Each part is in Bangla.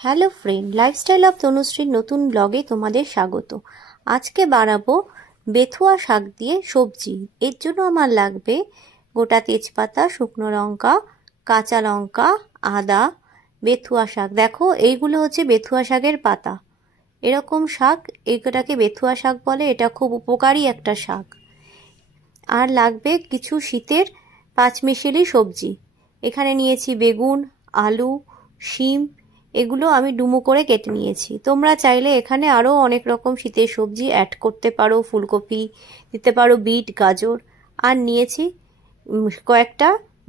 হ্যালো ফ্রেন্ড, লাইফস্টাইল অফ তনুশ্রীর নতুন ব্লগে তোমাদের স্বাগত। আজকে বানাবো বেথুয়া শাক দিয়ে সবজি। এর জন্য আমার লাগবে গোটা তেজপাতা, শুকনো লঙ্কা, কাঁচা লঙ্কা, আদা, বেথুয়া শাক। দেখো, এইগুলো হচ্ছে বেথুয়া শাকের পাতা। এরকম শাক, এটাকে বেথুয়া শাক বলে। এটা খুব উপকারী একটা শাক। আর লাগবে কিছু শীতের পাঁচমিশালি সবজি। এখানে নিয়েছি বেগুন, আলু, শিম। এগুলো আমি ডুমো করে কেটে নিয়েছি। তোমরা চাইলে এখানে আরও অনেক রকম শীতের সবজি অ্যাড করতে পারো। ফুলকপি দিতে পারো, বিট, গাজর। আর নিয়েছি কয়েকটা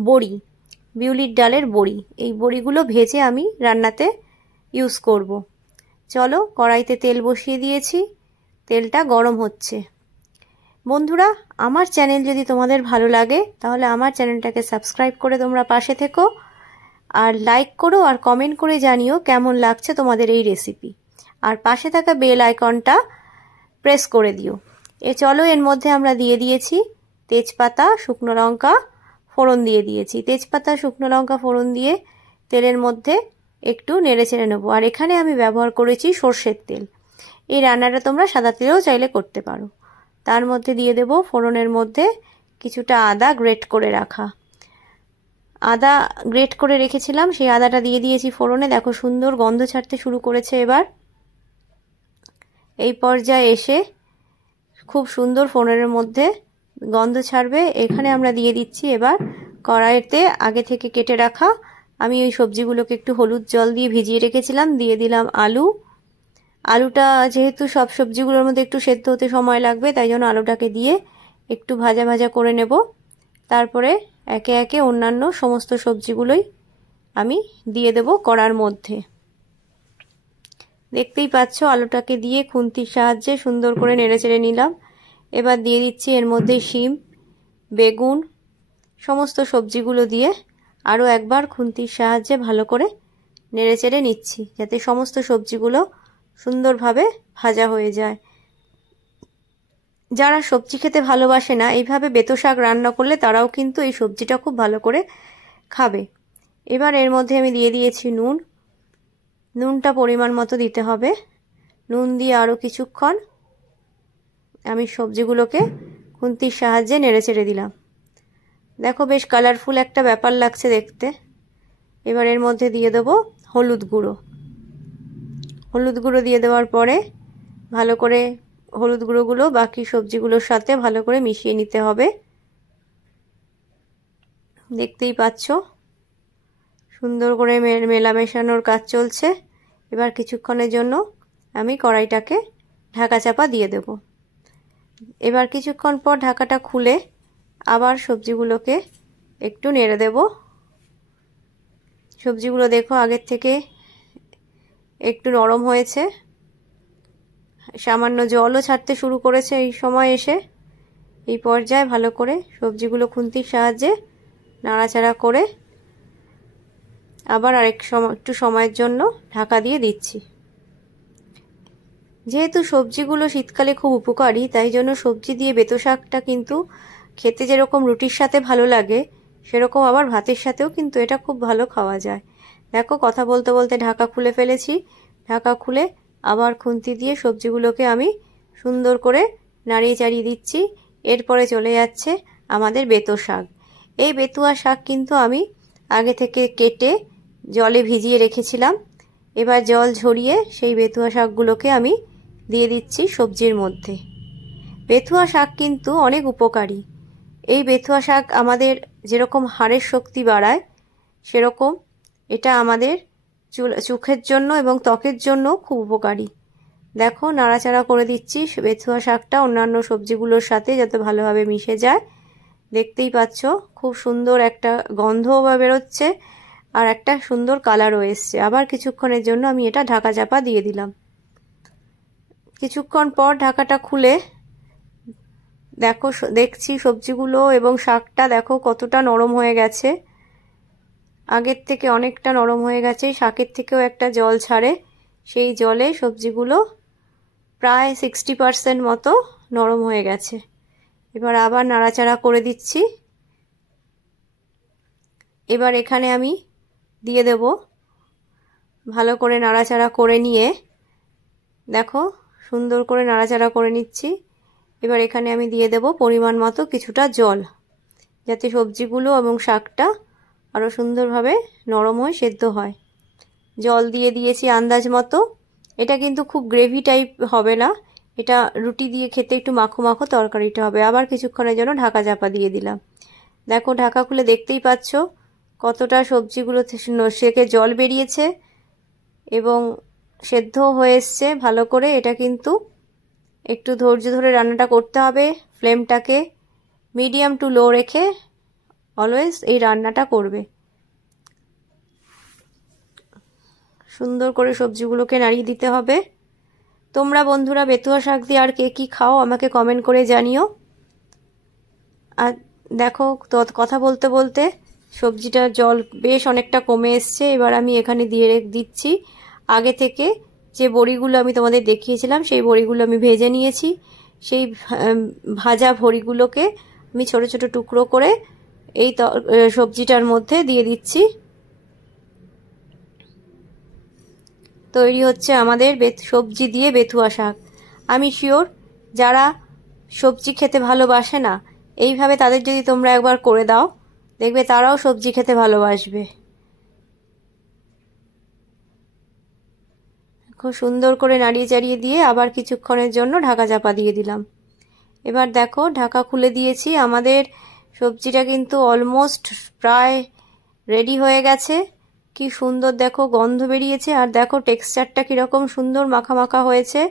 বড়ি, বিউলির ডালের বড়ি। এই বড়িগুলো ভেজে আমি রান্নাতে ইউজ করব। চলো, কড়াইতে তেল বসিয়ে দিয়েছি, তেলটা গরম হচ্ছে। বন্ধুরা, আমার চ্যানেল যদি তোমাদের ভালো লাগে তাহলে আমার চ্যানেলটাকে সাবস্ক্রাইব করে তোমরা পাশে থেকো, আর লাইক করো আর কমেন্ট করে জানিও কেমন লাগছে তোমাদের এই রেসিপি। আর পাশে থাকা বেল আইকনটা প্রেস করে দিও। চলো, এর মধ্যে আমরা দিয়ে দিয়েছি তেজপাতা, শুকনো লঙ্কা ফোড়ন দিয়ে দিয়েছি। তেজপাতা, শুকনো লঙ্কা ফোড়ন দিয়ে তেলের মধ্যে একটু নেড়ে চেড়ে নেবো। আর এখানে আমি ব্যবহার করেছি সর্ষের তেল। এই রান্নাটা তোমরা সাদা তেলেও চাইলে করতে পারো। তার মধ্যে দিয়ে দেব ফোড়নের মধ্যে কিছুটা আদা গ্রেট করে রাখা। আদা গ্রেট করে রেখেছিলাম, সেই আদাটা দিয়ে দিয়েছি ফোড়নে। দেখো, সুন্দর গন্ধ ছাড়তে শুরু করেছে। এবার এই পর্যায়ে এসে খুব সুন্দর ফোড়নের মধ্যে গন্ধ ছাড়বে। এখানে আমরা দিয়ে দিচ্ছি এবার কড়াইতে আগে থেকে কেটে রাখা, আমি ওই সবজিগুলোকে একটু হলুদ জল দিয়ে ভিজিয়ে রেখেছিলাম, দিয়ে দিলাম আলু। আলুটা যেহেতু সব সবজিগুলোর মধ্যে একটু সেদ্ধ হতে সময় লাগবে, তাই জন্য আলুটাকে দিয়ে একটু ভাজা ভাজা করে নেব। তারপরে একে একে অন্যান্য সমস্ত সবজিগুলোই আমি দিয়ে দেব কড়ার মধ্যে। দেখতেই পাচ্ছ, আলুটাকে দিয়ে খুন্তির সাহায্যে সুন্দর করে নেড়েচেড়ে নিলাম। এবার দিয়ে দিচ্ছি এর মধ্যে শিম, বেগুন, সমস্ত সবজিগুলো দিয়ে আরও একবার খুন্তির সাহায্যে ভালো করে নেড়েচেড়ে নিচ্ছি, যাতে সমস্ত সবজিগুলো সুন্দরভাবে ভাজা হয়ে যায়। যারা সবজি খেতে ভালোবাসে না, এইভাবে বেতো শাক রান্না করলে তারাও কিন্তু এই সবজিটা খুব ভালো করে খাবে। এবার এর মধ্যে আমি দিয়ে দিয়েছি নুন। নুনটা পরিমাণ মতো দিতে হবে। নুন দিয়ে আরও কিছুক্ষণ আমি সবজিগুলোকে খুন্তির সাহায্যে নেড়েচেড়ে দিলাম। দেখো, বেশ কালারফুল একটা ব্যাপার লাগছে দেখতে। এবার এর মধ্যে দিয়ে দেবো হলুদ গুঁড়ো। হলুদ গুঁড়ো দিয়ে দেওয়ার পরে ভালো করে হলুদ গুঁড়োগুলো বাকি সবজিগুলোর সাথে ভালো করে মিশিয়ে নিতে হবে। দেখতেই পাচ্ছ, সুন্দর করে মেলামেশানোর কাজ চলছে। এবার কিছুক্ষণের জন্য আমি কড়াইটাকে ঢাকা চাপা দিয়ে দেব। এবার কিছুক্ষণ পর ঢাকাটা খুলে আবার সবজিগুলোকে একটু নেড়ে দেব। সবজিগুলো দেখো আগের থেকে একটু নরম হয়েছে, সামান্য জলও ছাড়তে শুরু করেছে। এই সময় এসে এই পর্যায়ে ভালো করে সবজিগুলো খুন্তির সাহায্যে নাড়াচাড়া করে আবার একটু সময়ের জন্য ঢাকা দিয়ে দিচ্ছি। যেহেতু সবজিগুলো শীতকালে খুব উপকারী, তাই জন্য সবজি দিয়ে বেতো শাকটা কিন্তু খেতে যেরকম রুটির সাথে ভালো লাগে, সেরকম আবার ভাতের সাথেও কিন্তু এটা খুব ভালো খাওয়া যায়। দেখো, কথা বলতে বলতে ঢাকা খুলে ফেলেছি। ঢাকা খুলে আবার খুন্তি দিয়ে সবজিগুলোকে আমি সুন্দর করে নাড়িয়ে চাড়িয়ে দিচ্ছি। এরপরে চলে যাচ্ছে আমাদের বেতো শাক। এই বেতুয়া শাক কিন্তু আমি আগে থেকে কেটে জলে ভিজিয়ে রেখেছিলাম। এবার জল ঝরিয়ে সেই বেতুয়া শাকগুলোকে আমি দিয়ে দিচ্ছি সবজির মধ্যে। বেতুয়া শাক কিন্তু অনেক উপকারী। এই বেতুয়া শাক আমাদের যেরকম হাড়ের শক্তি বাড়ায়, সেরকম এটা আমাদের চোখের জন্য এবং ত্বকের জন্য খুব উপকারী। দেখো, নাড়াচাড়া করে দিচ্ছি বেতুয়া শাকটা অন্যান্য সবজিগুলোর সাথে যাতে ভালোভাবে মিশে যায়। দেখতেই পাচ্ছ, খুব সুন্দর একটা গন্ধও বেরোচ্ছে আর একটা সুন্দর কালারও এসছে। আবার কিছুক্ষণের জন্য আমি এটা ঢাকা চাপা দিয়ে দিলাম। কিছুক্ষণ পর ঢাকাটা খুলে দেখছি সবজিগুলো এবং শাকটা দেখো কতটা নরম হয়ে গেছে। আগের থেকে অনেকটা নরম হয়ে গেছে। শাকের থেকেও একটা জল ছাড়ে, সেই জলে সবজিগুলো প্রায় 60% মতো নরম হয়ে গেছে। এবার আবার নাড়াচাড়া করে দিচ্ছি। এবার এখানে আমি দিয়ে দেব ভালো করে নাড়াচাড়া করে নিয়ে দেখো সুন্দর করে নাড়াচাড়া করে নিচ্ছি। এবার এখানে আমি দিয়ে দেব পরিমাণ মতো কিছুটা জল, যাতে সবজিগুলো এবং শাকটা আরও সুন্দরভাবে নরম হয়ে সেদ্ধ হয়। জল দিয়ে দিয়েছি আন্দাজ মতো। এটা কিন্তু খুব গ্রেভি টাইপ হবে না, এটা রুটি দিয়ে খেতে একটু মাখো মাখো তরকারিটা হবে। আবার কিছুক্ষণের জন্য ঢাকা চাপা দিয়ে দিলাম। দেখো ঢাকা খুলে দেখতেই পাচ্ছ কতটা সবজিগুলো থেকে জল বেরিয়েছে এবং সেদ্ধ হয়ে এসছে ভালো করে। এটা কিন্তু একটু ধৈর্য ধরে রান্নাটা করতে হবে। ফ্লেমটাকে মিডিয়াম টু লো রেখে অলওয়েজ এই রান্নাটা করবে। সুন্দর করে সবজিগুলোকে নাড়িয়ে দিতে হবে। তোমরা বন্ধুরা বেতুয়া শাক দিয়ে আর কে কী খাও আমাকে কমেন্ট করে জানিও। আর দেখো কথা বলতে বলতে সবজিটার জল বেশ অনেকটা কমে এসছে। এবার আমি এখানে দিচ্ছি আগে থেকে যে বড়িগুলো আমি তোমাদের দেখিয়েছিলাম, সেই বড়িগুলো আমি ভেজে নিয়েছি। সেই ভাজা বড়িগুলোকে আমি ছোট ছোট টুকরো করে এই সবজিটার মধ্যে দিয়ে দিচ্ছি। তৈরি হচ্ছে আমাদের সবজি দিয়ে বেতুয়া শাক। আমি শিওর যারা সবজি খেতে ভালোবাসে না, এইভাবে তাদের যদি তোমরা একবার করে দাও, দেখবে তারাও সবজি খেতে ভালোবাসবে। খুব সুন্দর করে নাড়িয়ে চাড়িয়ে দিয়ে আবার কিছুক্ষণের জন্য ঢাকা চাপা দিয়ে দিলাম। এবার দেখো ঢাকা খুলে দিয়েছি। আমাদের সবজিটা কিন্তু অলমোস্ট প্রায় রেডি হয়ে গেছে। কি সুন্দর দেখো গন্ধ বেরিয়েছে, আর দেখো টেক্সচারটা কীরকম সুন্দর মাখা মাখা হয়েছে।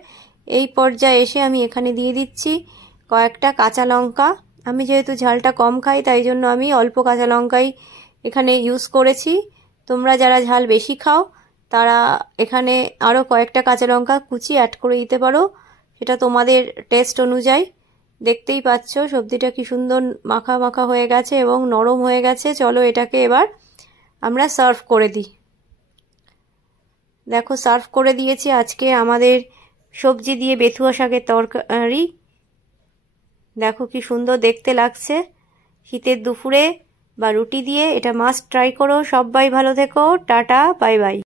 এই পর্যায়ে এসে আমি এখানে দিয়ে দিচ্ছি কয়েকটা কাঁচা লঙ্কা। আমি যেহেতু ঝালটা কম খাই তাই জন্য আমি অল্প কাঁচা লঙ্কাই এখানে ইউজ করেছি। তোমরা যারা ঝাল বেশি খাও তারা এখানে আরও কয়েকটা কাঁচা লঙ্কা কুচি অ্যাড করে দিতে পারো, সেটা তোমাদের টেস্ট অনুযায়ী। দেখতেই পাচ্ছ সবজিটা কি সুন্দর মাখা মাখা হয়ে গেছে এবং নরম হয়ে গেছে। চলো এটাকে এবার আমরা সার্ভ করে দিই। দেখো সার্ভ করে দিয়েছি আজকে আমাদের সবজি দিয়ে বেথুয়া শাকের তরকারি। দেখো কি সুন্দর দেখতে লাগছে। শীতের দুপুরে বা রুটি দিয়ে এটা মাস্ট ট্রাই করো। সবাই ভালো থেকো। Tata, bye bye.